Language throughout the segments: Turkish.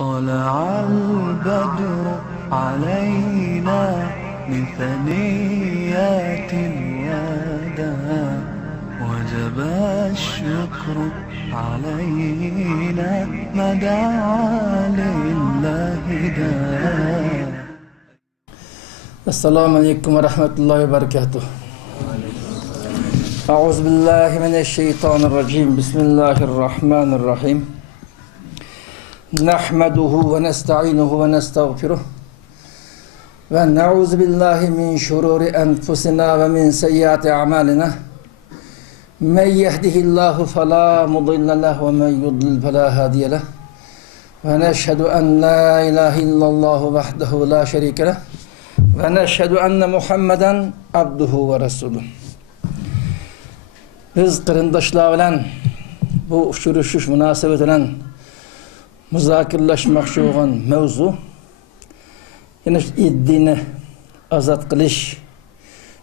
طلع البدر علينا من ثنيات الوداع وجب الشكر علينا ما دعا لله داع. السلام عليكم ورحمة الله وبركاته. أعوذ بالله من الشيطان الرجيم. بسم الله الرحمن الرحيم. نحمده ونستعينه ونستغفره ونعوذ بالله من شرور أنفسنا ومن سيئات أعمالنا. من يهده الله فلا مضل له ومن يضلل فلا هادي له. ونشهد أن لا إله إلا الله وحده لا شريك له. ونشهد أن محمدا عبده ورسوله. Biz kırındaşlar bilen bu uçuruşuş münasebet bilen müzakirleşmekçi olan mevzu yine iddini azat kılış,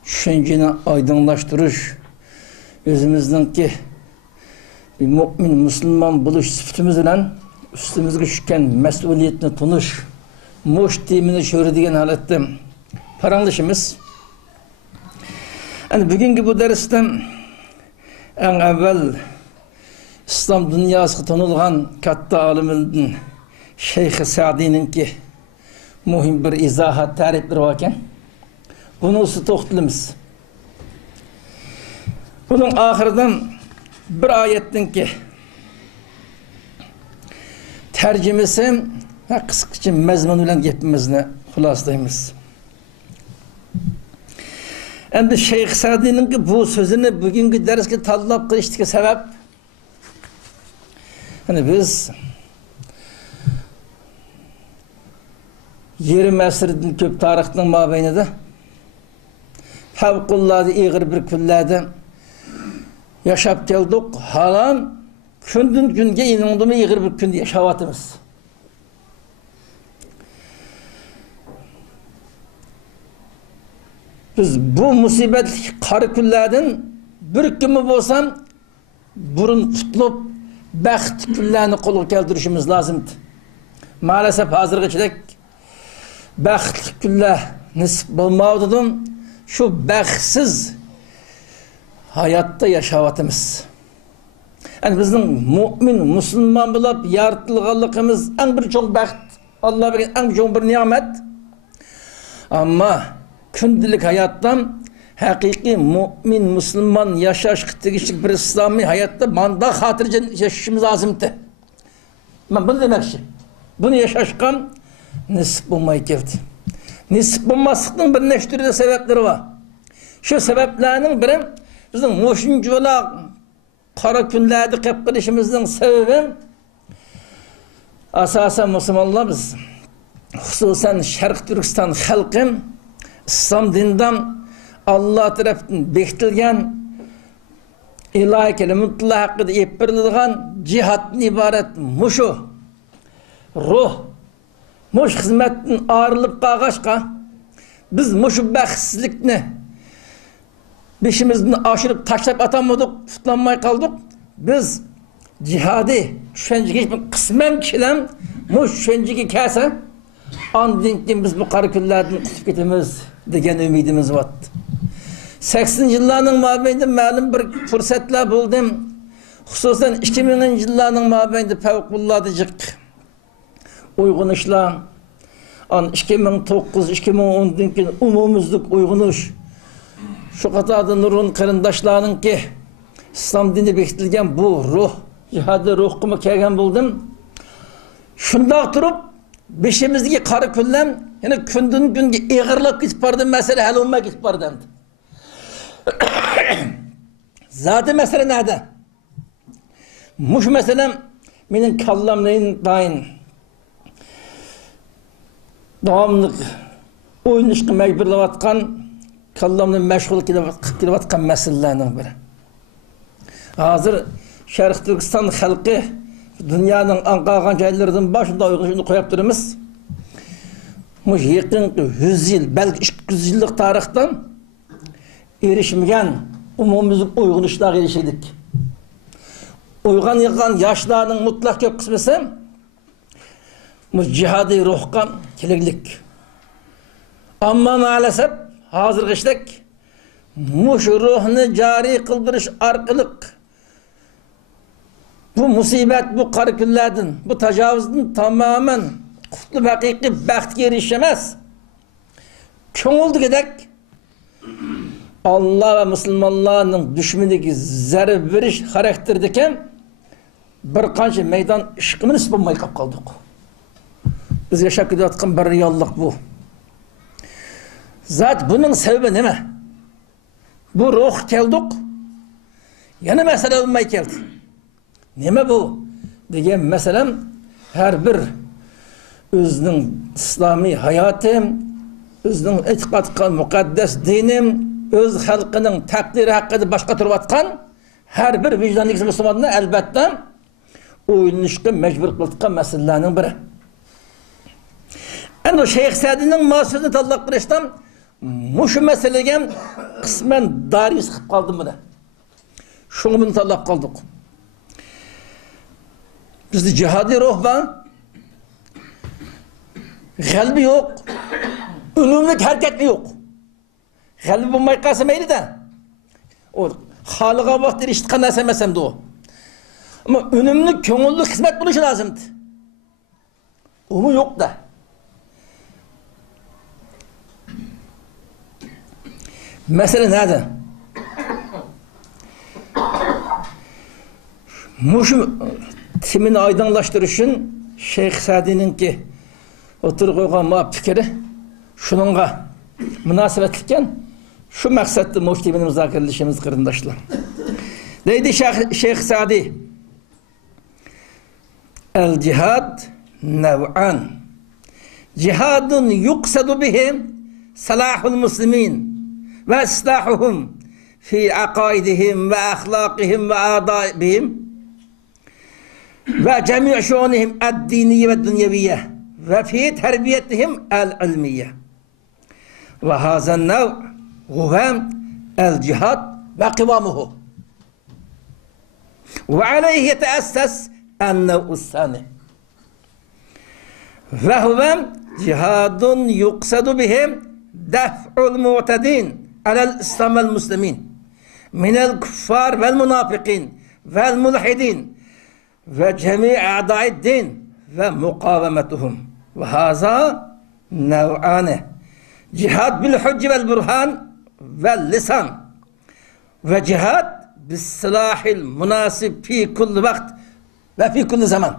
düşünceni aydınlaştırış, özümüzdeki bir mümin, Müslüman buluş sıfatımız bilen üstümüzge düşken mesuliyetini tunuş, muş timini şöhredigen halette paranlaşımız. Yani bugünkü bu dersten en evvel İslam dünyası tanılgan katta aliminin Şeyh Sa'di'nin ki muhim bir izahat tarifleri varken bunu usu toxtilimiz. Bunun ahirden bir ayetin ki tercümesi ve kısaca mezmun bilen gepimizni xulaslaymiz. Endi Şeyh Sa'di'nin ki bu sözünü bugünkü dersge tanlap kılıştığı sebep hani biz 20 asırdan köp tarixning mabeynida favqulloda ig'ir bir kunlarda yaşap keldik. Halam kundan kunga inandimi ig'ir bir kunda yaşavatimiz. Biz bu musibetli qari kunlardan bir kimi bo'lsam burun tutulup baxt kunlarni qo'lga keltirishimiz lozimdi. Maalesef hozirgacha baxtli kunlar nisb bo'lmavdi. Shu baxtsiz hayotda yashayapmiz. Yani bizning mu'min, musulmon bo'lib yaratilganligimiz eng bir cho'ng baxt, Alloh bergan eng cho'ng bir ne'mat. Ammo kundilik hayotdan haqiqiy mu'min, musulmon yaşaş tegishli bir İslami hayatta manda xotirjam yaşashimiz lozimdi. Men bunu demoqchi. Bunu yaşashgan nisb bo'lmay keldi. Nisb bo'lmaslikning bir nechta turli sababları var. Şu sebeplerinin biri bizning mo'shunchola qora kunlarda qilib qilishimizning sebebi asosan musulmonlar biz, xususan Sharq Turkiston xalqi İslam dininden Allah tarafından bekitilgen ilahi kelimetullah hakkında epirliğen cihatın ibaret muşu ruh muş hizmetin ağırılıp kağaşka biz muşu baxsizlikni beşimizden aşırıp taşlayıp atamadık, tutlanmay kaldık. Biz cihadi düşünceki kısmen kişilen muş düşünceki kese andinkin biz bu qari kunlardan qutib ketamiz degan ümidimiz var. 80 yıllarning mabeyinde ma'lum bir fursatlar bo'ldi. Xususan 2000 yillarning mabeyinde favqulloda jiq uyg'unishlar, 2009-2010dan keyin umumizlik uyg'unish. Shu qatorda nurun qarindoshlarning ki islom dini bekitilgan bu ruh, jihadi ruhga kelgan bo'ldim. Shundoq turib beşimizdeki qari kunlar yani kundan kunga ig'irlab ketib bordi, masala hal bo'lmay ketib bordi. Zaten mesele nerede? Muş meselem benim kallamlayın dain devamlı oynayışkı mecburlavatkan kallamla meşgul kilovatkan meselelerden biri. Hazır Şarkı Türkistan halkı dünyanın anqagan yerlerinden başında uyg'unishini qo'yib turamiz. Muş yaqinqi 100 yil, belki 200 yillik tarixdan erişmeyen umumimizlik uyg'unishlarga erişdik. Uygan yığan yaşlarının mutlak köp kısmısı cihadi ruhqa keleglik. Amma maalesef hazırgi işlek muş ruhni jari qildirish orqali bu musibet, bu qara kunlardan, bu tajovuzdan tamamen qutlu haqiqiy baxtga erishamiz. Ko'ngildagidek Allah ve Müslümanlarning dushmaniga zarb berish xarakterdagi bir qancha meydan ishqimiz bo'lmay qolib qoldik. Biz yashab kelayotgan bir reallik bu. Zat bunun sebebi nima? Bu ruh keldik. Yana mesele olmay keldi. Nima bu? Degan meselem her bir özünün İslami hayatı, özünün etiqadqa muqaddas dinim, öz xalqının takdiri haqqida boshqa turib atqan her bir vicdanli Müslümanlar elbette o'ylanishga majbur qilgan masalalarning biri. Endi Şeyh Sa'dining ma'sudini tanlab qilishdan mushu masalaga qisman daris qilib qoldim buni. Shuni buni tanlab qoldik. Bizde cihadi ruh var, kalbi yok, ünümlük hareket yok. Kalbi bulmayı kalsamaydı da, o halığa vakti işitkan esemesem de o. Ama ünümlük, köngüllük hizmet buluşu lazımdı. O mu yok da. Mesele nerede? Muşum timini aydınlaştırışın Şeyh Sa'dininki oturup koygan fikri şununla münasebetliken şu maksatlı muhtemini müzakereleşimiz kırındaşlar. Neydi Şeyh Sa'di? El cihad nev'an. Cihadun yuksadu bihim salahul muslimin ve islahuhum fi akaidihim ve ahlakihim ve adaibihim ve cemi' şu'unihim ad-diniye ve dünyeviye ve fi terbiyetihim el-ilmiye ve hazen nev huve el-cihad ve kıvamuhu ve aleyhi yeteesses en-nev'us-sani ve huve cihadun yuksadu bihim def'ul mu'tedin alel-islam vel-muslimin minel kuffar vel-munafikin vel-mulhidin ve cemi' a'da'id din ve mukavemetuhum ve haza nev'ane cihad bil hucc vel burhan vel lisan ve cihad bis silahil münasib fi kulli vakt ve fi kulli zaman.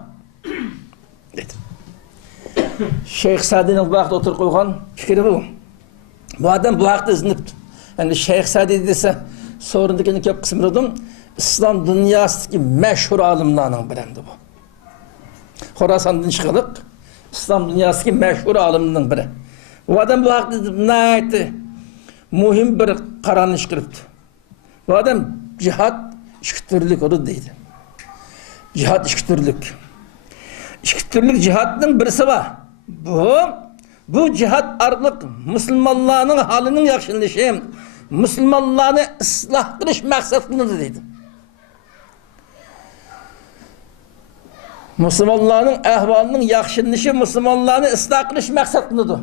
Şeyh Sa'di'nin bu vakti oturup koygan fikri bu. Bu adam bu vakti izinipti. Yani Şeyh Sa'di dese sorundakini köp kısmırdım. İslam dünyasındaki meşhur alimlerden biriydi bu. Horasan'dan çıkılıp İslam dünyasındaki meşhur alimlerden biri. Bu adam bu vakti ne etti? Muhim bir kararını çıkarıptı. Bu adam cihat işkütürlük onu deydi. Cihat işkütürlük. İşkütürlük cihatının birisi var. Bu cihat arqılık Müslümanların halinin yaxşılışı, Müslümanlarını ıslah qilish maqsadını deydi. Müslümanların ahvalının yaxşılışı, Müslümanlarını ıslah qilish maqsadınıdır.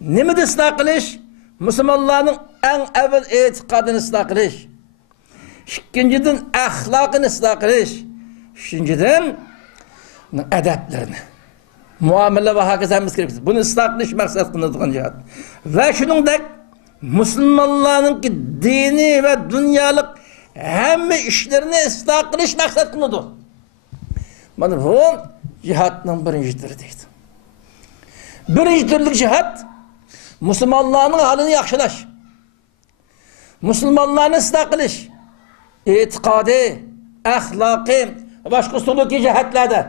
Nima ıslah qilish? Müslümanların en evvel etiqadını ıslah qilish. İkinciden ahlakını ıslah qilish. Üçüncüden edeplerini. Muamele ve hakizemiz gerekir. Bunu ıslah qilish maqsad qılınadigan cihat. Ve şuningdek Müslümanların ki dini ve dünyalık hemme işlerini ıslah qilish maqsad qılınadi. Mana bu cihatның birinci türü deydi. Birinci türlük cihat Müslümanların halini yaxşılaş. Müslümanlarını ıslah qilish. Etiqadi, ahlaki, başka suluki cihatlerde.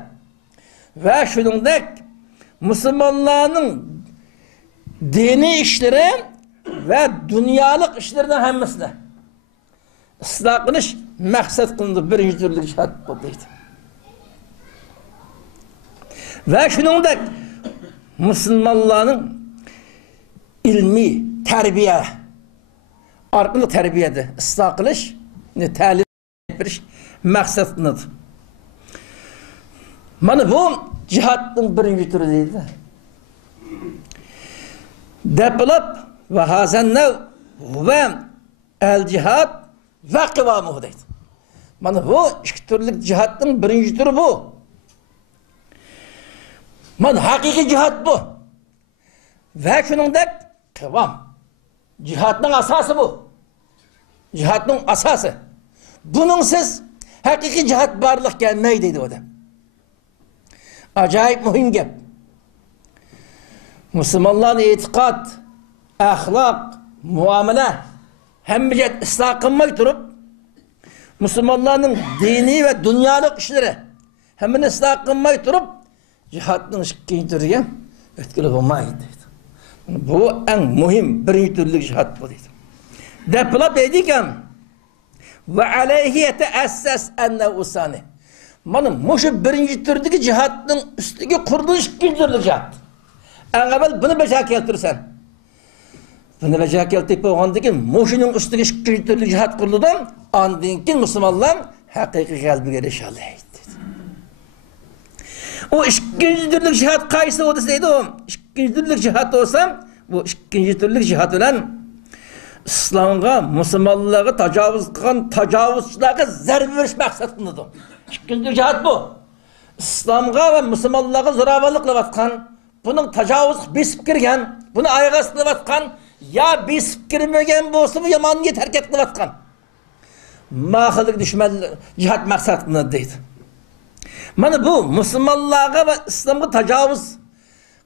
Ve şuningdek Müslümanların dini işleri ve dünyalık işlerden hemmisine ıslah qilish maqsad qılındı. Birinci türlük cihat bu deydi. Ve şuningdek Müslümanların ilmi, terbiye, arqılı terbiyede ıslah qilish, ta'lim berish maqsad qılındı. Mana bu cihatın birinci türü deydi. Depilip ve hazennev ve el cihat ve kıvamuhu deydi. Mana bu iki türlük cihatın birinci türü bu. Mana hakiki cihat bu. Ve şunundaki kıvam. Cihatın asası bu. Cihatın asası. Bunun siz hakiki cihat barlık gelmeyi dedi o da. Acayip mühim gep. Müslümanların itikat, ahlak, muamele hemmice ıslah kılmak durup Müslümanların dini ve dünyalık işleri hemen ıslah kılmak durup cihatın ikinci türüye etkili olmayı dedi. Bu en mühim birinci türlük cihat bu dedi. Depilap ediken ve aleyhi yeteesses enne usani. Mana şu birinci türdeki cihatın üstündeki kuruluş ikinci türlük cihat. En evvel bunu beca keltirsen. Bunu beca keltirip olgandan keyin şunun üstündeki ikinci türlük cihat kuruludan andın ki Müslümanlar hakiki kalbi erişalıydı. O ikinci türlük cihat kaysı o deseydi o. İkinci türlük cihat olsa bu ikinci türlük cihat olan İslam'a, Müslümanlığa tacavüz kılan tacavüzçilere zerbe veriş maksatındadır. İkinci cihat bu. İslam'a ve Müslümanlığa zoravarlıkla vatkan, bunun tacavüz besip girgen, bunu aygasına vatkan, ya besip girmegen bolsa bu yamaniyet hareketli vatkan. Mahılık düşman cihat maksatındadır deydi. Mana bu Müslümanlığa ve İslam'a tacavüz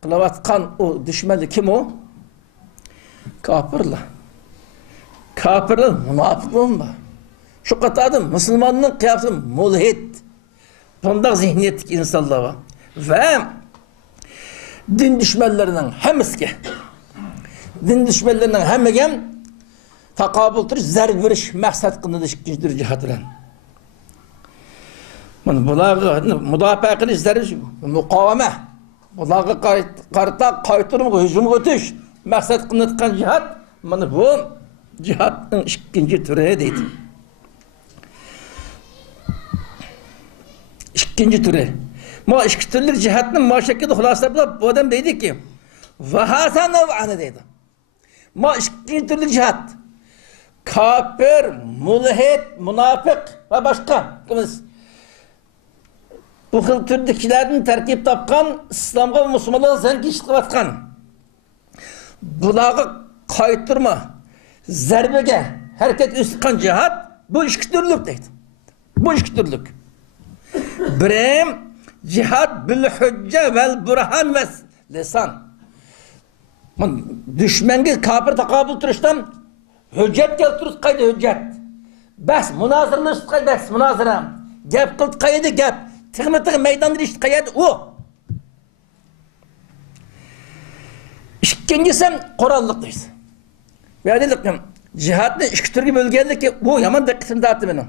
kılavatkan o düşmanı kim o? Kafirler. Kafirler münafıklığın mı? Şu katadım Müslümanlığın kıyafeti mulhid. Bundan zihniyetlik insanlar var. Ve din düşmanlarının hemisi din düşmanlarının hemegen takabül tür zerb veriş maksat kılındı ikinci cihat ile. Bunları müdafaa kılış zerb mukaveme. Bunları kayıtırım hücum ötüş maksat kılındıkan cihat. Bu cihatın ikinci türü deydi. İkinci türü. Bu iki türlük cihatın maşakkatı hulasabla bu adam deydi ki vahasa nev'anı deydi. Bu ikinci türlük cihat kafir, mulhid, münafık ve başka bu xil türdekilerden terkip tapkan İslam'a ve Müslümanlığa zenginlik vatkan bulağı kayıttırma zerbege hareket üstükan cihat bu iki türlük deydi. Bu iki türlük. Birim cihat bil hücce vel burhan ve lisan. Düşmenge kafir takabül turuştan hüccet keltiririz kaydı hüccet. Bas münazırlı kaydı bas münazıra. Gep kıldı kaydı gep. Tıgı meydanları işte kaydı o. İkincisi korallıktayız. Ve dedik ki cihatın iki türlü bölgelik ki bu yaman dikkatimi dağıttı benim.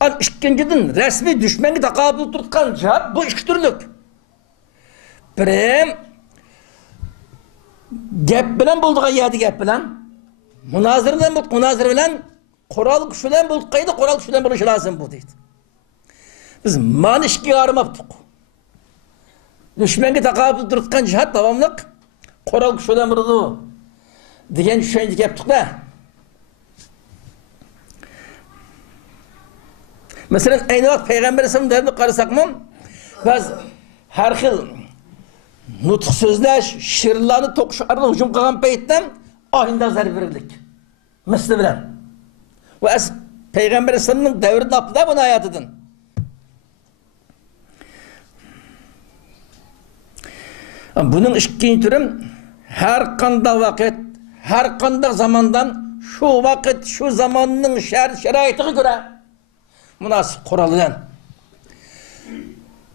Ama ikinciden resmi düşmeni takabül tutkan cihat bu iki türlük. Birim gep bilen bulduğu yedi gep bilen münazır bilen bulduk münazır bilen koral kuşulen bulduk kaydı koral kuşulen buluş lazım bu deydi. Biz manişki aramaptık. Düşmeni takabül tutkan cihat devamlık koral kuşulen buldu. Diyen düşünce yaptık da. Mesela aynı vakit Peygamber Aleyhisselam'ın devrini karısak mı? Biz her xil nutuk sözler, şiirlerini tokuşarına hücum kılan peyitten ahinde zar verirdik. Misli bilen. Ve es Peygamber Aleyhisselam'ın devrinde yaptı da bunu hayatıdın. Bunun ikinci türüm her kanda vakit, her kanda zamandan şu vakit, şu zamanın şeraitine göre münasip kuralıdan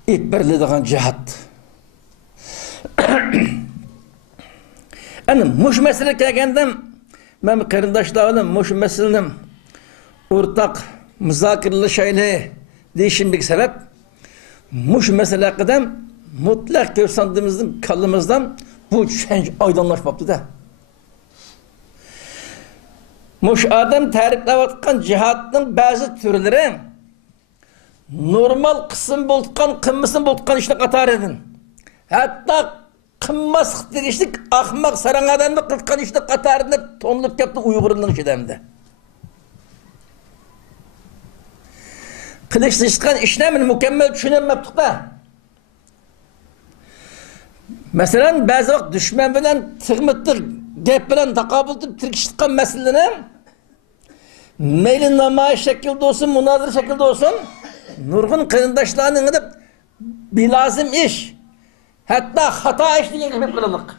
ip birliğinden cihat. Yani muş mesele kelgenden ben kardeşlerim muş meselenin ortak müzakirli şeyle değişimlik sebep muş mesele kadar mutlak görsandığımızın kallımızdan bu düşünce aydınlaşmaptı da. Muş adam tarifle vatkan cihatın bazı türleri normal qism bo'lgan, qimmasin bo'lgan ishni qatar edin. Hatto qimmas tegishlik ahmoq sarang odamni qilgan ishni qatarida tonlib ketdi Uyg'urning ichidamda. Qilishgan ishni men mukammal tushunmayapti-da. Masalan, ba'zi vaqt dushman bilan tig'mittir gap bilan taqobiltib tirkishgan masalani mayli namoyish shaklida olsun, munozara shaklida olsun, nurg'un qarindoshlarning deb bilozim ish, hatto xato ish degan gap qilinlik.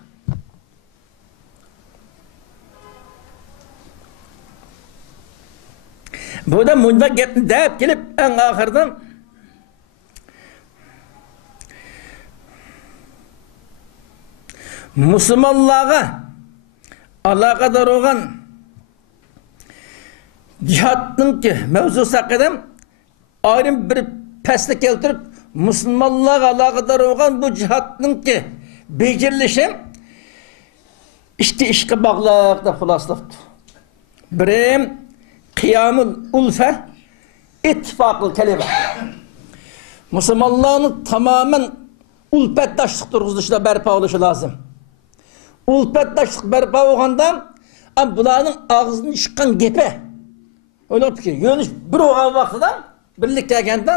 Bu da bunda gapni deb kelib eng oxirdan musulmonlarga aloqador bo'lgan jihadning mavzusi haqida ayrim bir pasda keltirib, musulmonlarga aloqador bo'lgan bu jihadning bejarilishi ikki ishga bog'liq deb xulosalabdi. Biri qiyamul ulfa, ittifoqul kalima. Musulmonlarni tamamen ulfatdaşlık turg'izishda barpo bo'lishi lozim. Ulfatdaşlık barpo bo'lganda, bularning og'zidan chiqqan gapi o'ylabki, yo'lish bir o'g'al vaqtida birlik kelganda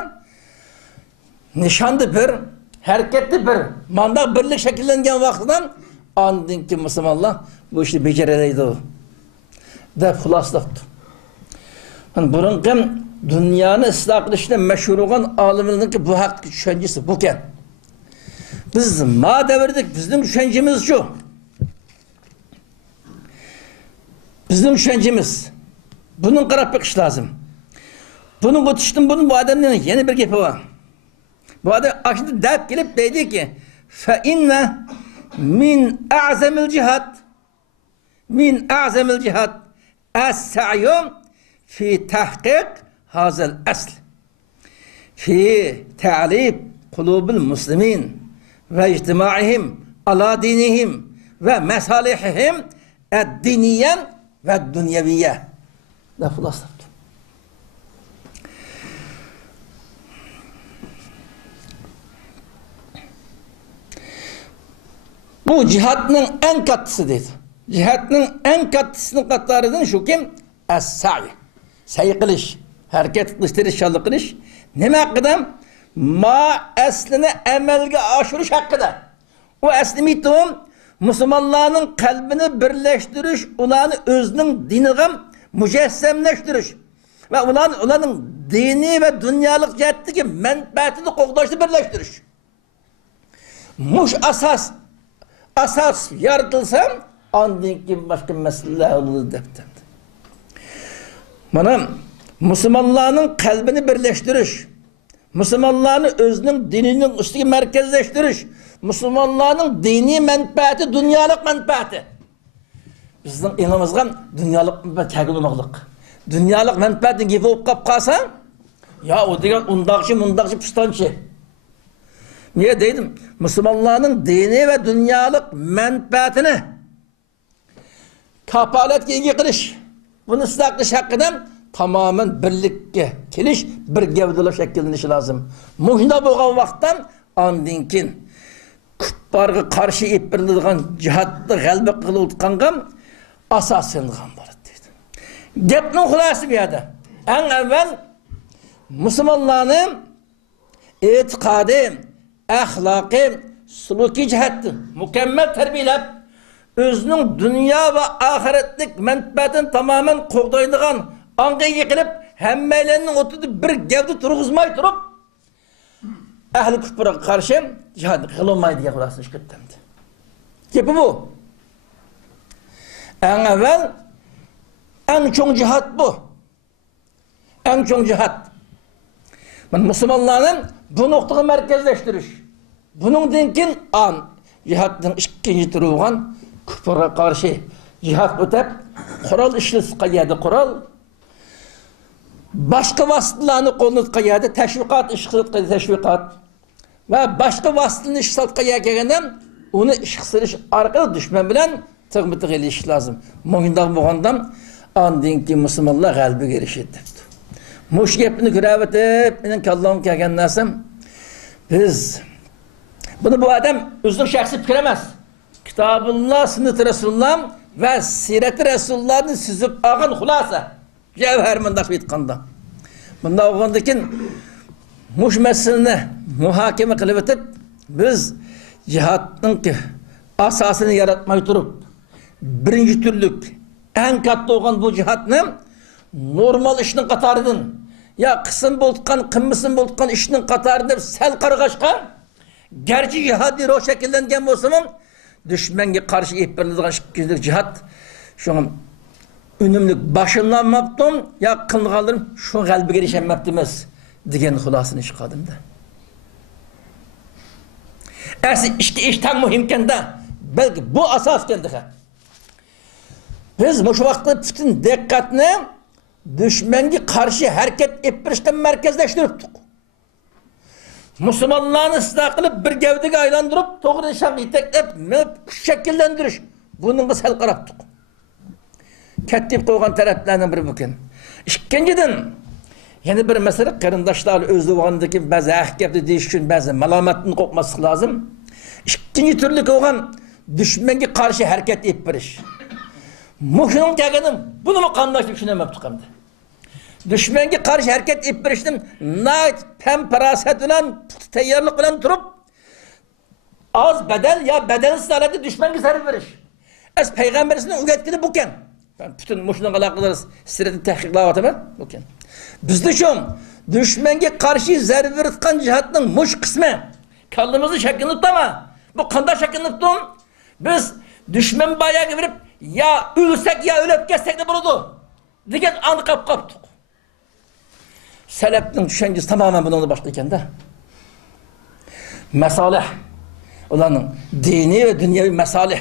nishonda bir, harakatda bir, manda birlik shakllangan vaqtida ondan keyin musulmonlar bu ishni bajaradi deb xulosalabdi. Burunqi dunyoni isloh qilishda mashhur bo'lgan olimlarning bu haqdagi tushunchasi bu ekan. Biz ma devirdik, bizning düşüncemiz şu. Bizning düşüncemiz. Bunun qarab bakış lazım. Bunun o'tishdan bunun bu adamning yana bir gapi var. Bu adam aşında deb kelib deydi ki, fa inna min a'zamil jihad as-sa'yu fi tahqiq hazal asl fi ta'lib qulubil muslimin ve ictimaihim ala dinihim ve mesalihihim ed-diniyen ve dünyeviye. Ne xulosa. Bu cihatның en kattısı dedi. Cihatның en kattısının katlarından şu kim? Es-sa'i. Sa'i qilish, hareket qilish, tirishchilik qilish. Nima haqida? Ma aslini amalga oshirish haqida. O asli mitom musulmonlarning qalbini birlashtirish, ularni o'zining diniga mujassamlashtirish va ularning diniy va dunyolik jihatdagi manfaatini qo'g'dashni birlashtirish. Mush asas yaratilsa, ondan keyin boshqa masalalar bo'ladi debdi. Mana musulmonlarning qalbini birlashtirish, musulmonlarni o'zining dinining ustiga markazlashtirish, musulmonlarning diniy manfaati, dunyolik manfaati. Bizning elimizga dunyolik manfaat kagilmoqlik. Dunyolik manfaatning gapi bo'lib qolsa, ya o degan undaqchi pistonchi. Niye dedim? Müslümanların dini ve dünyalık menfaatini kapaletke ega qilish, bunu ıslah qilish hakkında tamamen birlikke kelish, bir gavdalar şekillenishi lazım. Muhunda bo'lgan vaqtdan ondan keyin kuffarga qarshi epirilgan jihatni g'alaba qilayotganga asoslangan bo'ladi deydi. Gapning xulosasi bu yerda. Eng avval musulmonlarning e'tiqodi, ahlaki, suluki cihatni mükemmel terbiyelep, özünün dünya ve ahiretlik menfaatini tamamen qo'g'daydigan anga yıkılıp, hemmelerinin oturup bir gavda turg'izmay turib, ahli kufrga qarshi jihad qilolmaydi degan xulosani chiqardi. Gapi bu. Eng avval eng cho'ng jihad bu. Eng cho'ng jihad. Müslümanların bu noktada merkezleştiriş. Bunun dinkin an cihatın ikinci türü olan küfre karşı cihat ötep kural işlesi kaydı kural. Başka vasıtalarını kolunuz kaydı teşvikat işçilik kaydı teşvikat ve başka vasıtalarını işçilik kaydı onu işçilik arkada düşman bilen tığmıtı geliş lazım. Muhindağ buğandan an dinki Müslümanlar kalbi gelişir. Muş gepini görüp, benim kallamı kelgen narsam, biz, bunu bu adam özünün şahsi fikir emas. Kitabullah, sünnet-i Resulullah ve siret-i Resulullah'ını süzüp ağın hulasa. Cevher mındaq aytqanda. Bunda oğandakin muş meselini muhakeme kılıp etip, biz cihatın ki asasını yaratmayı durup, birinci türlük, en katta olan bu cihatını normal işinin katarıdın, ya kısım boltkan, kımmısın boltkan işinin katarıdın sel kargaşka, gerçi cihadir o şekillengen bolsunun, düşmenge karşı ihbarlıdığın şekillik cihat, şu an ünümlük başınlanmaptım, ya kılgalırım, şu kalbi gelişenmaptımız, diyen hulasını çıkardım da. Ersi iş tan muhimken de, belki bu asas kendi. Biz bu vakti bütün dikkatini düşmenge karşı hareket ettirişten merkezleştiriptik. Müslümanlarını ıslah kılıp bir gevdeki aylandırıp, doğru nişan iteklep, şekillendiriş. Bunun kısal karaptık. Kettip koygan taraflarından biri bugün. İkinciden, yani bir mesele karındaşlar özlü oğandaki bazı ahkepli deyiş için bazı malamatını kopması lazım. İkinci türlü koygan düşmenge karşı hareket ettiriş. Muhkünün gelgenim, bunu mu kandaş düşünemeptik hem de. Düşmenge karşı hareket ettiriştim, nait pem paraset ulan, teyyarlık ulan durup, az bedel ya bedelsiz halde düşmenge sarı veriş. Ez peygamberisinin ügetkini buken. Ben bütün muhkünün alakaları sireti tehkiklavatı ben buken. Biz düşün, düşmenge karşı zerri veritkan cihatının muş kısmı, kallımızı şeklini tutama. Bu kanda şeklini tuttum, biz düşmen bayağı verip, ya ölsek ya ölüp geçsek de buludu. Diken anı kaptık. Selef'in düşüncesi tamamen bununla başlayken de. Mesalih. Olanın dini ve dünyevi mesalih.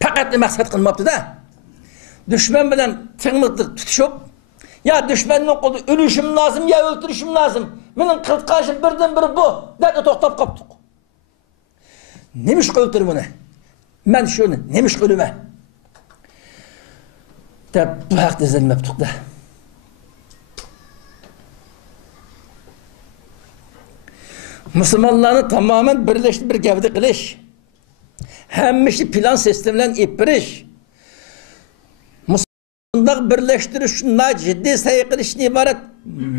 Fakat maksat kılmaptı da. Düşman bilen tırmıklık tutuşup, ya düşmanın kolu ölüşüm lazım ya öldürüşüm lazım. Benim kılkaşım birden biri bu. Derdi toktap kaptık. Nemiş öldürüm onu? Ben şunu, nemiş ölüme? De bu hakta izlenmeptik de. Müslümanlarını tamamen birleşti bir gevde kılış. Hemmişi plan sistemlen ipiriş. Müslümanlar birleştiriş şunlar ciddi sayı kılışını ibaret.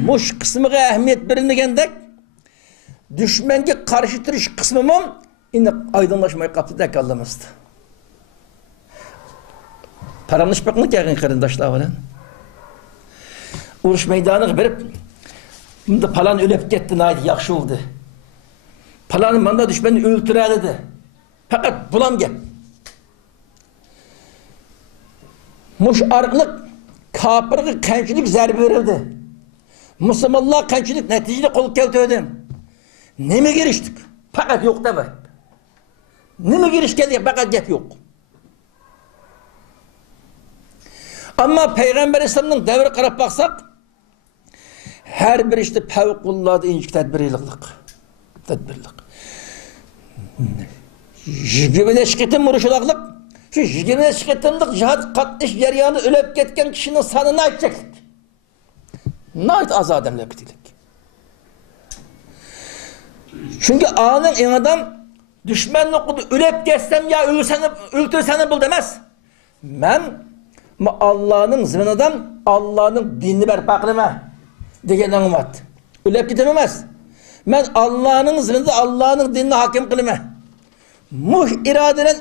Muş kısmına ehemmiyet verilmegendek. Düşmenge karşı duruş kısmımın yine aydınlaşmayı kaptı da kaldığımızdı. Paramlış bakmak yakın karındaşlar var. Uruş meydanı verip, bunda falan ölüp gitti, naydı, yakşı oldu. Falanın bana düşmeni öldüre dedi. Fakat bulam gel. Muşarlık, kapırlık, kençilik zerbi verildi. Müslümanlar kençilik neticede kol keltiydi. Ne mi giriştik? Fakat yok da var. Ne mi giriş geldi? Fakat gep yok. Ama Peygamber İslam'ın devri karab baksak, her bir işte fevkullah'da incik tedbirlik. Tedbirlik. 20 şirketin vuruşulaklık, şu 20 şirketinlik cihat katliş yaryanı ölüp ketken kişinin sanını açacaktık. Nait az adamlar bitilik. Çünkü anın en adam düşmanlık oldu, ölüp geçsem ya öldürseni bul demez. Ben Allah'ın zımınından Allah'ın dinini berpa kılıma diyen anımat. Ölüp gidememez. Ben Allah'ın zımında Allah'ın dinini hakim kılıma. Muh iradenen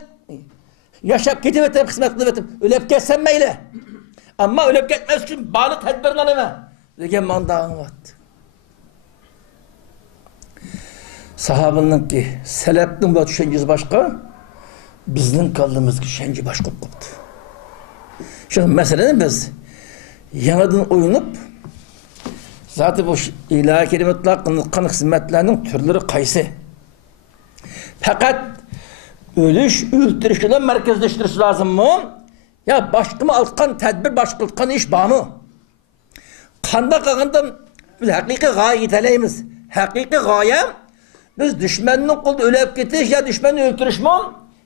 yaşap gidip kısmet kılıp ölüp geçsem meyle. Ama ölüp geçmez için bağlı tedbirini alıma diyen manda anımat. Sahabanın ki seleftin bu düşüncesi başka, bizden kaldığımız düşünce başka koptu. Şimdi meselenin biz yanadan oyunup zaten bu ilahi kelimetler kanık hizmetlerinin türleri kaysı. Fakat ölüş, öldürüşle merkezleştirisi lazım mı? Ya başka mı altkan tedbir, başka altkan iş bağ mı? Kanda kalkanda biz hakiki gaye iteleyimiz. Hakiki gaye biz düşmanın kolda ölüp getiş ya düşmanı öldürüş mü?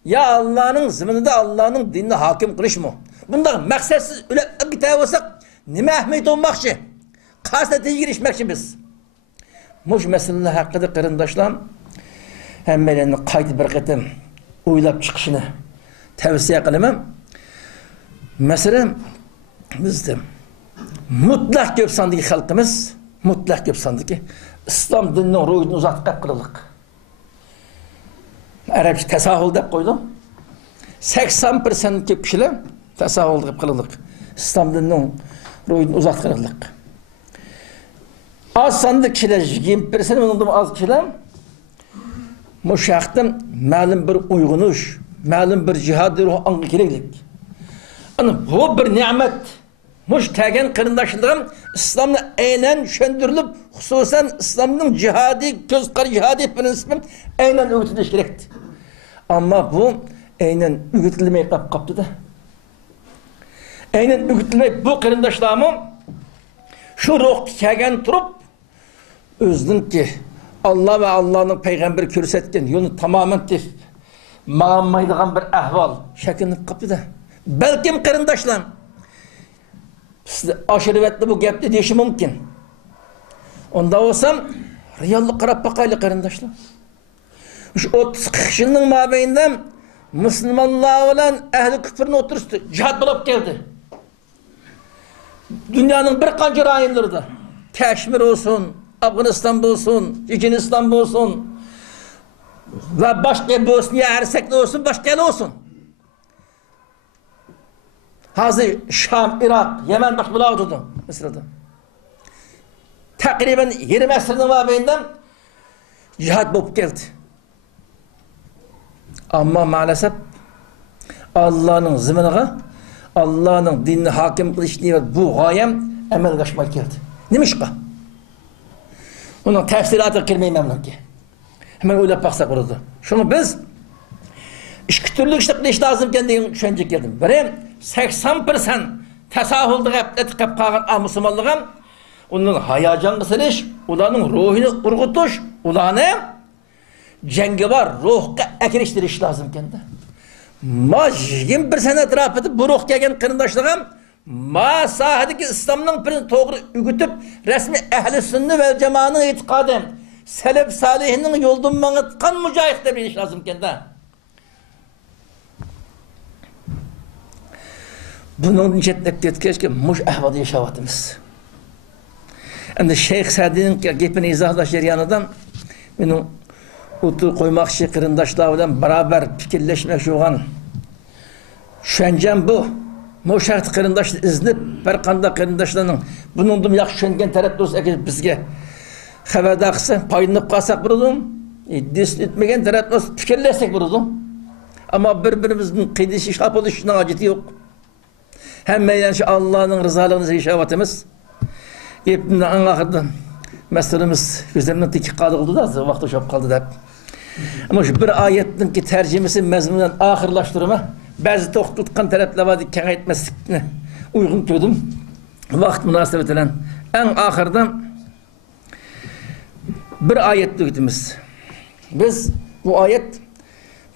Ya Allah'ın zımınında Allah'ın dinine hakim kılış mı? Bunda maksatsız ölüp giteye olsak nime ahmet olmakçı? qasda girişmekçimiz. Muş meseleler hakkında qarindoshlar hammalarni qayta bir qatam o'ylab chiqishini tavsiya qilaman. Masalan, bizda mutlaq ko'p sondagi xalqimiz, mutlaq ko'p sondagi islom dinining ro'yini uzatib qildik. Arabcha tasahhul deb qo'ydim. 80% ko'p kishilar tasahhul deb qildik. İslam dinining ro'yini uzatib qildik. Az sonli kishilar 20% undan az kishilar mushaqdan ma'lum bir uyg'unish, ma'lum bir jihad ruhi keraklik. Ana bu bir ne'mat. Mush kelgan qarindoshligim islomni aynan tushuntirilib, xususan islomning jihodiy ko'zqar jihodiy prinsipi aynan o'rgatilishi kerak. Ammo bu aynan o'rgatilmay qolibdi-da. Aynan o'rgatilmay bu qarindoshlarimiz shu ruhga kelgan turib o'ziningki Allah ve Allah'ın peygamberi ko'rsatgan yo'lni tamamen tepib ma'maydigan bir ahvol shakllanib qolibdi-da. Balkim qarindoshlar siz aşırıvetli bu gapni deyishi mumkin. Onda olsam reallik qarab baqaylik qarindoshlar. Şu 30-40 yilning mobaynida musulmonlar bilan ahli kufrni o'tirishdi, jihad bo'lib keldi. Dunyoning bir qancha rayonlarida, Kashmir olsun, Afganistan olsun, Çeçenistan olsun ve başka Bosniya Hersek olsun, başka yer olsun. Hazır Şam, Irak, Yemen başbular oldu Mısır'da. Takriben 20 asrının mabeyinden cihad bulup geldi. Ama maalesef Allah'ın zımınıga, Allah'ın dinini hakim kılışını bu gayem emel kaçmak geldi. Neymiş bu? Onun tefsiratı kirmeyemem ki. Hemen öyle baksak orada. Şunu biz iki türlü iş lazım kendine düşünecek geldim. Benim 80% tesahüldü gaflet kap kalan Müslümanlığım onun hayacan kısılış, ulanın ruhunu urgutuş, ulanı cengi var, ruhka ekleştiriş lazım kendine. Ma 21 etrafıda bu ruh gelgen kırındaşlığım ma sahadaki İslam'ın birini doğru ügütüp resmi ehli sünni ve cemaatinin itikadım selef salihinin yoldan manıtkan mücahit de bir iş lazım kendine. Bunun nicetlek etkileş ki muş ahvadı yaşavatımız. Yani Şeyh Sadi'nin gepini izahlaş yarıyanıdan benim otur koymak için kırındaşlarla beraber fikirleşmek şu an şencem bu. Moşart kırındaşlı iznip, perkanda kırındaşlarının bunun yakşı düşüngen tarafta olsa bizge haberdar kılsa, payınıp kalsak buradum, dis etmegen tarafta olsa fikirlersek buradum. Ama birbirimizin kıydışı şap oluşundan acıtı yok. Hem meylenşi Allah'ın rızalığını yaşavatımız. Hepimden anlakırdan meselemiz üzerinden teki kaldı da, vakti şap kaldı da. Ama şu bir ayetin ki tercümesi mezmundan ahırlaştırma, bazı toktutkan taraflar vardı, kâh etmesine uygun gördüm. Vakt münasebetiyle en ahırdan bir ayet duydumuz. Biz bu ayet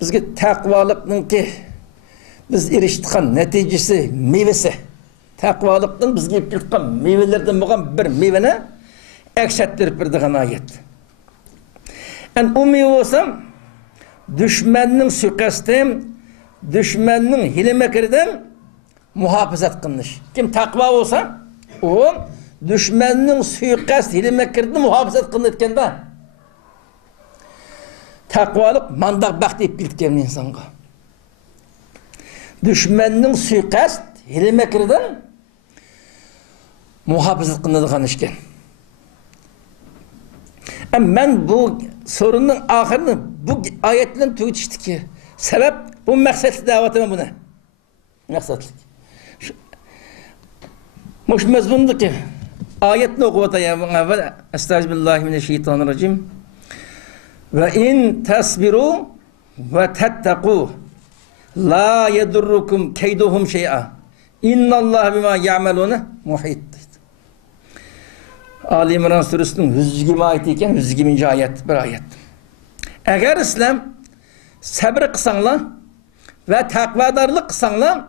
bizge takvalıkның ki biz eriştiğen neticesi, meyvesi. Takvalıkның bizge yapılgan meyvelerden boğan bir meyvene eksettirip birdiğen ayet. Yani o meyve olsam düşmanның suikastem, düşmanның hile-mekirden muhafazat kılınış. Kim takva olsa o düşmanның suikast, hile-mekirden muhafazat kılınır etkende. Takvalık mandak bak deyip bildikken insanga. Düşmanның suikast, hile-mekirden muhafazat kılınır işken. Ben bu sorunun ahırını bu ayetlerin tüyütüştü ki sebep bu maksatlı davetıma bu ne? Maksatlı. Muş mezmundu ki ayetini okuvatayım evvel Estağfirullah ve in tasbiru ve tetteku la yedurrukum keyduhum şey'a innallah bima ya'melune muhit. Ali İmran Suresi'nin 120 ayeti iken 120. ayet bir ayet. Eğer İslam sabır kısanlar ve takvadarlık kısanlar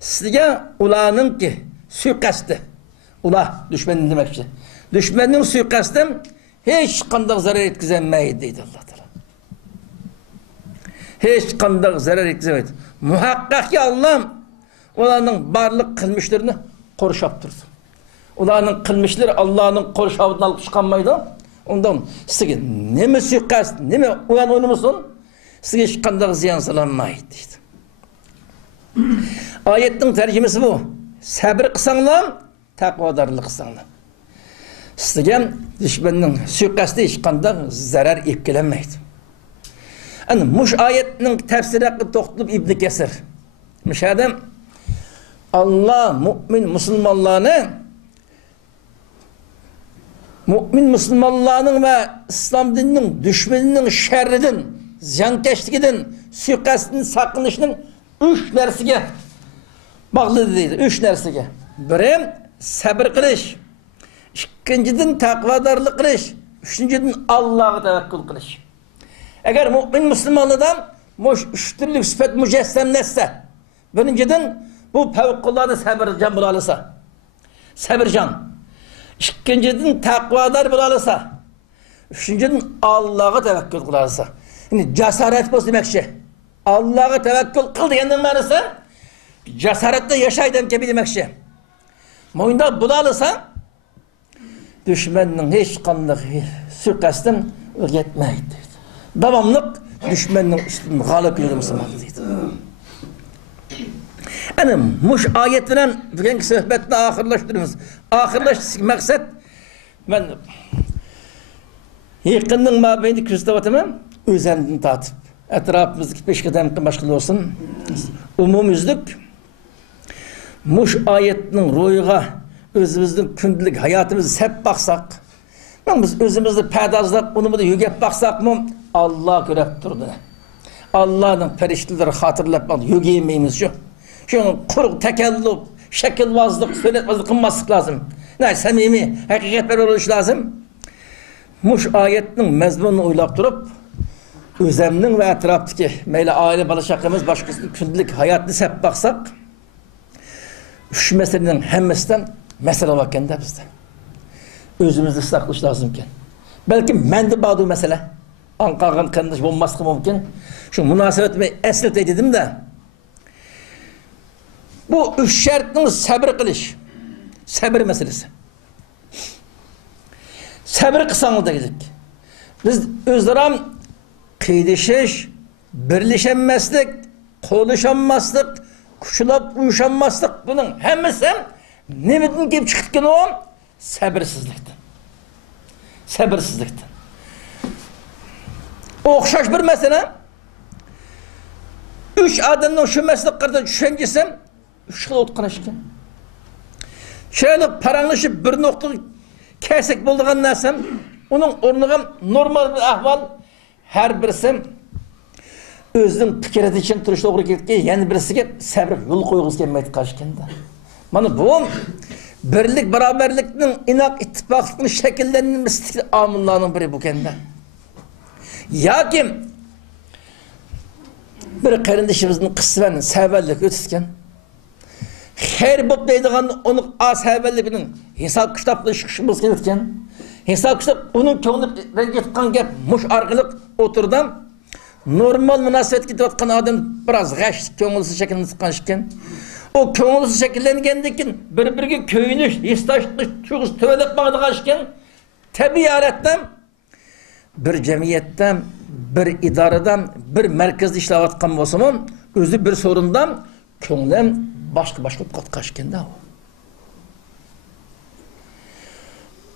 sizge ulanın ki suikastı, Ula düşmanın demekçi. Düşmanın suikastı hiç qandaq zarar etkizemeydi deydi Allah Teala. Hiç qandaq zarar etkizemeydi. Muhakkak ki Allah onların barlıq qilmişlerini qoruşap durdu. Onların qilmişleri Allah'ın qoruşabından alıp çıkanmaydı. Ondan sizge neme suikast, neme uyan oynamasın, sizge hiç qandaq ziyan salanmaydı deydi. Ayetin tercümesi bu. Sabır qısanglar, taqvadarlık qısanglar. Sizge düşmanın suikastı hiç qandaq zarar etkilenmeydi. Yani muş ayetinin tefsiri hakkı toxtulup İbn Kesir. Müşahedem Allah mümin Müslümanlarının ve İslam dininin düşmanının şerridin, ziyankeşliğinin, suikastının sakınışının 3 nersige bağlı deydi. 3 nersige. Biri sabır qilish, ikinciden taqvadarlık qilish, üçüncüden Allah'a tevekkül qilish. Eğer mümin Müslümanlardan bu 3 türlük sıfat mücessemletse, birinciden bu fevkalade sabırcan bulalasa, sabırcan. İkinciden takvadar bulalasa, üçüncüden Allah'a tevekkül kılarsa. Yani cesaret bu demekçi. Allah'a tevekkül kıl diyenden varsa, cesaretle yaşaydım ki demekçi. Moyunda bulalasa, düşmanın hiç kanlık suikastın yetmeydi. Devamlık düşmanın üstünün galip yolu Müslüman deydi. Yani muş ayet bilen bugünkü sohbetini ahırlaştırıyoruz. Ahırlaştırmak maksat ben yakının mabeyni Kristovatımı özendini tatıp etrafımızda gitmiş kadem başkalı olsun umumuzluk muş ayetinin royuğa özümüzün kündülük hayatımızı hep baksak biz özümüzü perdazlap onu da yügep baksak mı Allah görüp durdu. Allah'ın periştileri hatırlatmak yügeyemeyimiz yok. Şunu kuruk, tekellüp, şekilvazlık, söyletmezlik kılmaslık lazım. Ne samimi, hakikatler oluş lazım. Muş ayetinin mezmununu uylap durup, özemnin ve etraftaki meyle aile balışakımız başkasının kündülük hayatını hep baksak, şu meselenin hemmesinden mesele vakken de bizde. Özümüzü saklaş lazımken. Belki mende bağlı mesele. Ankara'nın kandışı olması mümkün. Şu münasebetimi esnet dedim de, bu 3 şartın sabır kılış. Sabır meselesi. Sabır kısanı da gidik. Biz özlerim kıydışış, birleşemezlik, konuşamazlık, kuşulap uyuşamazlık bunun hemmesi ne bildiğin gibi çıkırken o sabırsızlıktan. Sabırsızlıktan. Okşaş bir mesele 3 adamın şu mesleklerden düşüncesi 3 yıl otkan eşken. Şöyle paranlaşıp bir nokta kesek bulduğun nesem, onun ornuna normal bir ahval her birisi özünün fikireti için turuşta doğru gitki, yani birisi sabır yol koyğuz gelmeydi karşıkende. Bana bu birlik, beraberlikinin inak ittifaklıkının şekillenmesi amıllarının biri bu kendi. Ya kim bir kardeşimizin kısmen severlik ötüsken her bop deydiğen onun ashabelikinin hesap kitaplı çıkışımız gerekken hesap kitap onun köngülü rencetken gep muş arkalık oturdum normal münasebet gidiyotkan adam biraz gaş köngülsüz şekilde sıkışken o köngülsüz şekillengendikken birbirine köyünüş, istaşlış, çoğuz tövelek bağdıqaşken tabiaretten bir cemiyetten, bir idareden, bir merkezde işlevatkan bolsam, özü bir sorundan köngülem başka qatqaşkende o.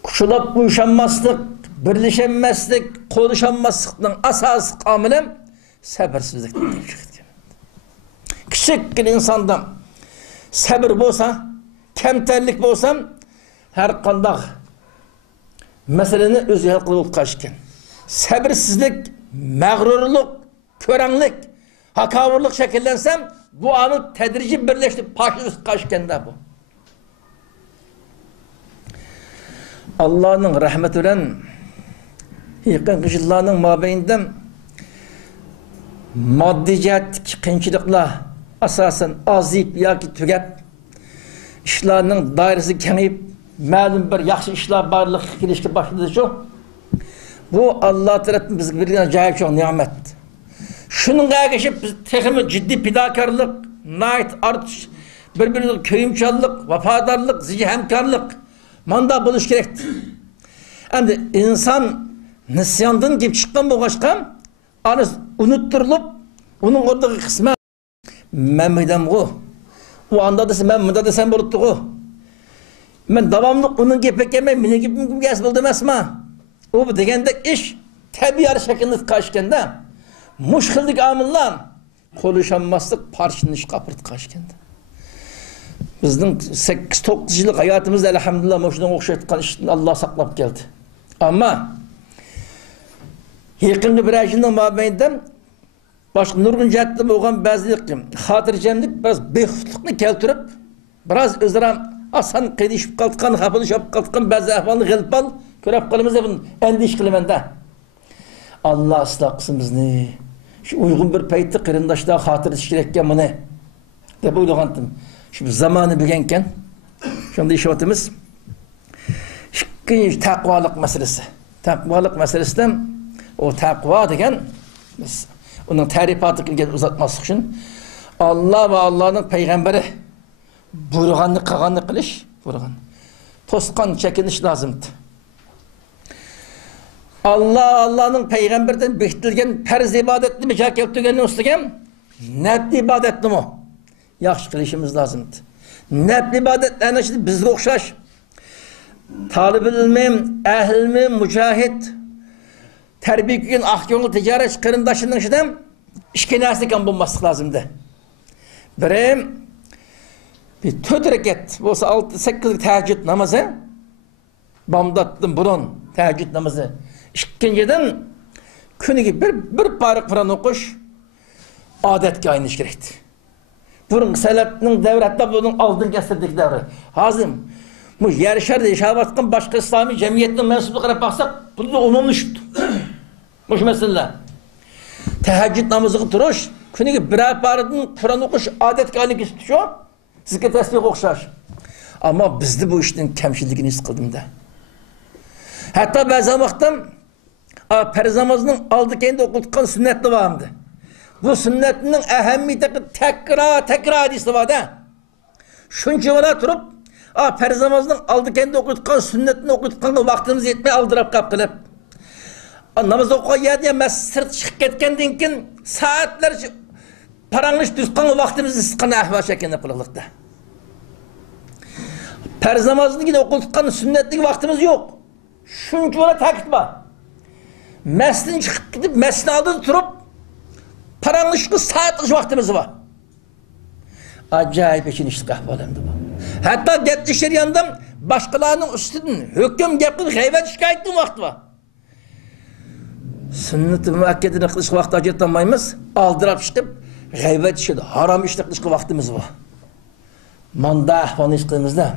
Kuşulap uyuşanmaslık, birleşemezlik, konuşanmaslıkның asası amilem sabırsızlıktan çıkıyor. Küçük bir insandan sabır bolsa, kemterlik bolsa, her qandaq meseleni özü hal qılıp qaşken. Sabırsızlık, mağrurluk, körenlik, hakavurluk şekillensem bu anı tedrici birleşti, paşlı kaşkende bu. Allah'ın rahmetiyle yakın kışılarının mabeyinden maddi cihetlik kıyınçılıkla asasen azıyıp ya ki tügep işlerinin dairesi kemeyip ma'lum bir yaxshi ishlar barliq kelishga boshladi shu. Bu Allah tarafından bizga bergan acayip çok nimet. Şununla erişip biz texmi ciddi pidakarlık, nait artış, birbirine köyümçallık, vafadarlık, zici hemkarlık manda buluş gerekti. Hem de insan nisyandan gibi çıkan bu başkan anı unutturulup onun orada kısmı Mehmet'im o. O anda da ben mıda desem buluttu o. Ben devamlı onun gibi gelmem, mine gibi gelsin buldum esma. O degende iş tabiiyar şeklinde kaçkende muşkillik amillan konuşamazlık parçınış kapırt kaçkende. Bizden 8-9 yıllık hayatımızda elhamdülillah moşuna okşaytkan işini Allah saklap geldi. Ama yakında bir ayından mabeyden başka nurgun cihazda boğan bazılık, hatırcemlik, biraz beyhutlukunu keltirip biraz özlem asan qedişip kaltıkan, hapılışıp kaltıkan bazı ahvalını gelip al, körep kalımızda bunu endiş kılımında. Allah ıslah kısın bizni. Şu uygun bir peytti kırındaşta hatır işkirekken bunu de buyluğantım. Şimdi zamanı bilgenken, şimdi işaretimiz ikinci takvalık meselesi. Takvalık meselesinden o takva degen onun tarifatını uzatması için Allah ve Allah'ın peygamberi buyurganını kağanını kılış, buyurgan. Toskan çekiniş lazımdı. Allah'ın peygamberden bektilgen perz ibadetli mi çakeptügenin üstügen nebli ibadetli mi? Yaxşı kılışımız lazımdı. Nebli ibadetlerine şimdi bizde okşaş. Talib ilmim, ehlimim, mücahit, terbiye gün ahyolu ticaret kırındaşının işiden işkenasıken bulması lazımdı. Birim bir 4 reket olsa 6-8 teheccüd namazı bamdattım burun teheccüd namazı. İkinciden günü bir parık Kur'an okuş adetke aynı iş gerekti. Bunun selefinin devri hatta bunun aldın kestirdik devri. Hazım bu yarışarda yaşavatkan başka İslami cemiyetinin mensuplu kadar baksak bunu da olmamıştı. Bu mesele. Teheccüd namazı duruş günü bir parıkın Kur'an okuş adetke aynı istiyor. Sizge tesbih okşar. Ama bizde bu işin kemşilliğini sıkıldım da. Hatta bazı vaktim perz namazının aldı kendi okutkan sünnetli vardı. Bu sünnetinin ehemmiyeti tekrar hadisi var da. Şunca vara durup perz namazının aldı kendi okutkan sünnetini okutkan vaktimiz yetmeye aldırıp kapkılıp. Namaz okuya diye sırt çıkıp ketkenden kin saatler paranış düzkan vaktimizi sıkan ahval şeklinde kılılıkta. Perz namazını yine okutkan sünnetli vaktimiz yok. Şunca vara takip var. Mesleğin çıkıp gidip mesleğini aldı durup paranışlı saatlik vaktimiz var. Acayip için işte kahvalandı bu. Hatta getli şeriyandan başkalarının üstünden hüküm yapıp gayvet şikayetin vakti var. Sünnet-i müakkedini kılış vakti acıtamayımız aldırıp çıkıp gayvet işi haram işi kılış vaktimiz var. Manda ahvanı işkılımızda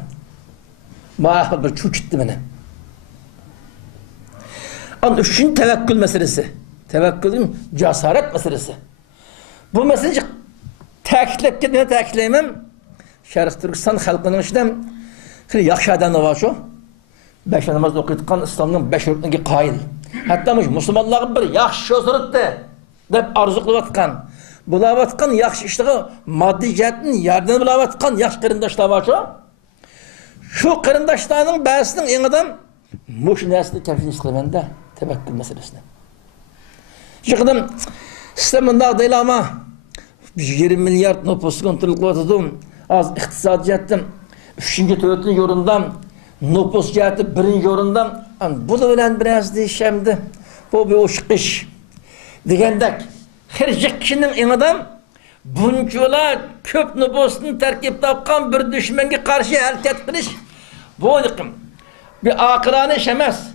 bu ahval bir çuç gitti beni. Onun üçüncü tevekkül meselesi. Tevekkül değil mi? Cesaret meselesi. Bu meseleyi tekitlep kendine tekitleyemem. Şerif Türkistan halkının içinden yaxşı adamı var şu. 5 namaz okuyduğun İslam'ın 5 rüknüne kail. Hatta Müslümanların bir yaxşı sözürüttü. Dep arzu kılıvatkan. Bulavatkan yaxşı işleri maddi cihetin yardım bulavatkan yaxşı kırındaşlar var şu. Şu kırındaşlarının bazısının en adam muş nesli kemşin işlemende tevekkül meselesine. Çıkıdım sisteminde değil ama 20 milyar nüfusu kontrol kılatıdım. Az iktisadi cihetim 3. 4. yorundan nüfus ciheti 1. yorundan bu da öyle biraz değişemdi. Bu bir hoş iş. Degендek her kişinin en adam buncular köp nüfusunu terkip tapkan bir düşmenge karşı hareket kılış. Bu bir akılane iş emez.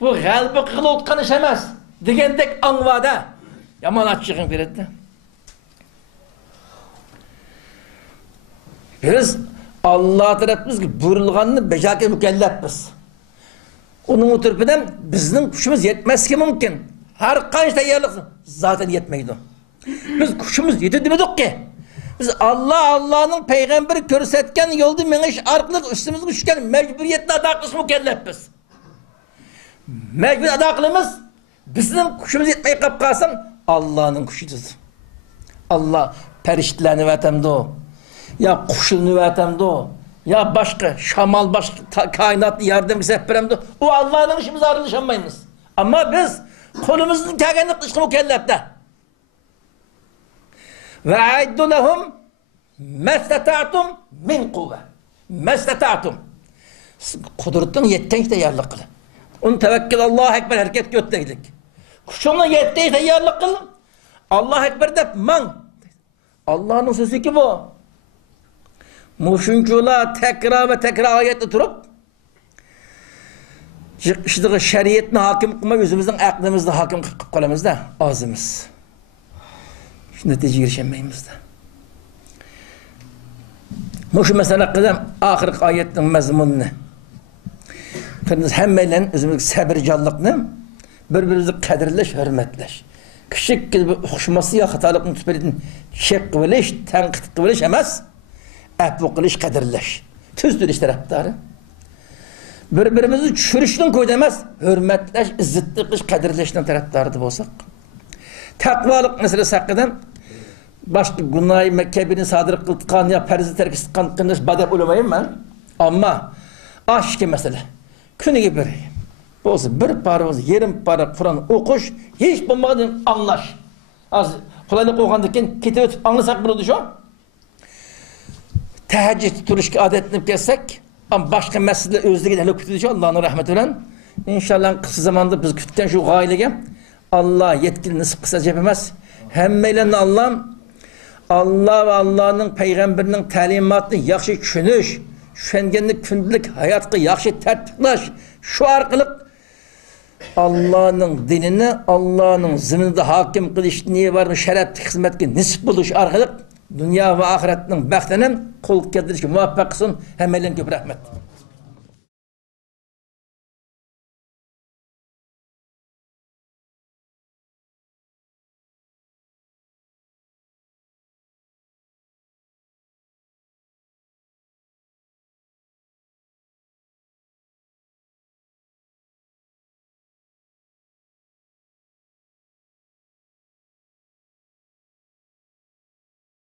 Bu galbi kılotkan iş emez. Degендek anvada. Yaman açığın bir etti. Biz Allah tarafımız buyurulganını becerke mükellefiz. Onun oturup bizning kuchimiz yetmez ki mümkün. Her kaç tayyorlik zaten yetmeydi. Biz kuchimiz yetdi demedik ki. Biz Allah'ın peygamberi körsetken yolda meniş arqılıq üstümüzü düşken mecburiyetini ada qılış mükellefpiz. Mecbur ada qılımız bizim kuşumuz yetmey qap qalsın Allah'ın kuşudur. Allah periştlerini vatemde o. Ya kuşunu vatemde o. Ya başka şamal başka kainatlı yardım sehperemde o Allah'ın işimize ayrılışamayız. Ama biz kolumuzun kegenlik dışkı mükellefte. Ve aiddu lehum mesteta'tum min kuvve. Mesteta'tum. Kudretin yetten işte yarlık kılın. Onu tevekkül Allahu Ekber hareket götürdik. Kuşunla yetten işte yarlık kılın. Allahu Ekber de man. Allah'ın sözü ki bu. Muşuncular tekrar ve tekrar ayette durup işte şeriyetine hakim kılma özümüzün aklımızda hakim kılamızda ağzımız. Şu netice girişemeyimizde. Muşu mesela kızım ahir ayetin mezmununu. Kırmızı hemmeyle özümüzdeki sabırcallıkını birbirimizi kadirleş, hürmetleş. Küçük gibi hoşması ya hatalıkını tüpelidin çek kıvılış, tenkit kıvılış emez. Əfv qilish, qadirlash. Tüzdür iş taraftarı. Birbirimizi çürüşten koy demez. Hürmetleş, izzitli qilish, qadirlashdan taraftarı bolsak. Takvalık meselesi hakkında başka günah mekkebirini sadır kıldıkan ya perzi terkis kıldıkan badep olamayım ben. Ama aşkı mesele. Günü gibi bolsa bir paramız, yarım para Kur'an okuş, hiç bulmadan anlaş. Az kolaylık oğandaki kitap ötüp anlasak bunu düşün. Teheccüd turuşki adetlenip gelsek, ama başka mesele özlüğü hele kütüdücü Allah'ın rahmetiyle. İnşallah kısa zamanda biz kütükken şu gailege Allah yetkili nasip kısaca yapamaz. Hemmeyle Allah ve Allah'ın peygamberinin talimatını yaxşı çünüş, şengenlik gündelik hayatı yaxşı tertiplaş, şu arkalık Allah'ın dinini, Allah'ın zimninde hakim kılış niye var mı şerefli hizmetki nisip buluş arkalık dünya ve ahiretinin bəxtinin kul kedirişi muvaffak kılsın. Hemelen köp rahmet.